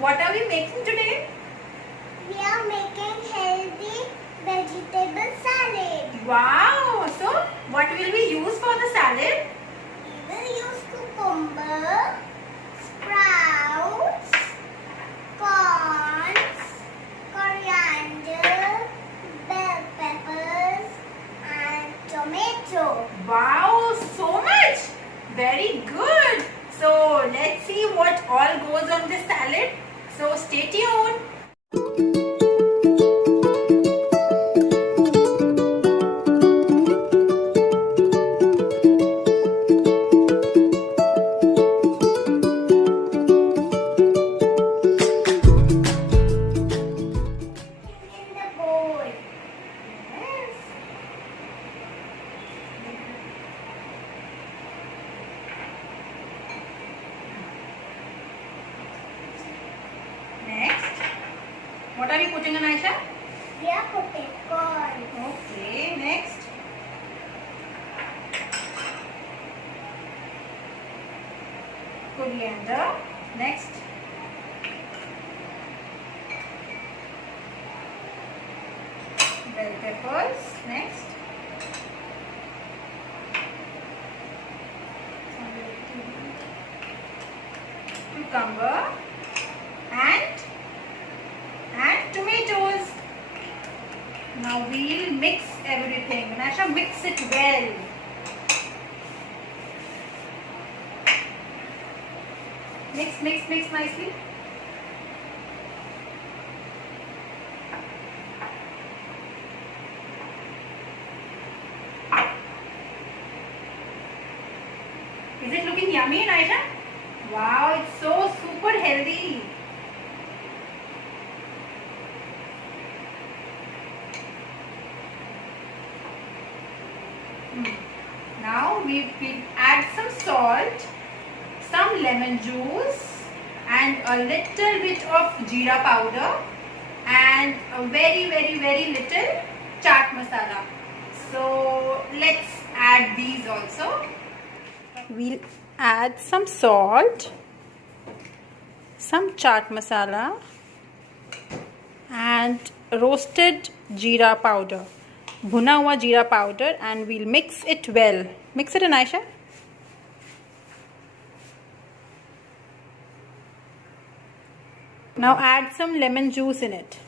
What are we making today? We are making healthy vegetable salad. Wow! So, what will we use for the salad? We will use cucumber, sprouts, corns, coriander, bell peppers and tomato. Wow! So much! Very good! So, let's see what all goes on this salad. So, stay tuned. In the bowl. Yes. Next, what are we putting on, Aisha? We are putting corn. Okay, next. Coriander. Next. Bell peppers. Next. Cucumber. And tomatoes. Now we'll mix everything. Nasha, mix it well. Mix nicely. Is it looking yummy, Naisha? Wow, it's so super healthy. Now we add some salt, some lemon juice and a little bit of jeera powder and a very little chaat masala. So let's add these also. We'll add some salt, some chaat masala and roasted jeera powder, bhuna hua jeera powder, and we'll mix it well. Mix it, Aisha. Now add some lemon juice in it.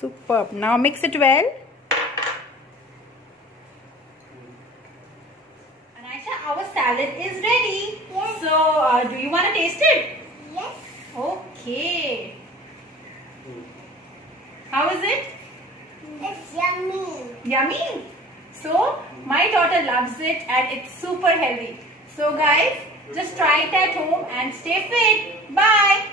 Superb. Now mix it well. Our salad is ready. Yes. So, do you want to taste it? Yes. Okay. How is it? It's yummy. Yummy. So, my daughter loves it and it's super healthy. So, guys, just try it at home and stay fit. Bye.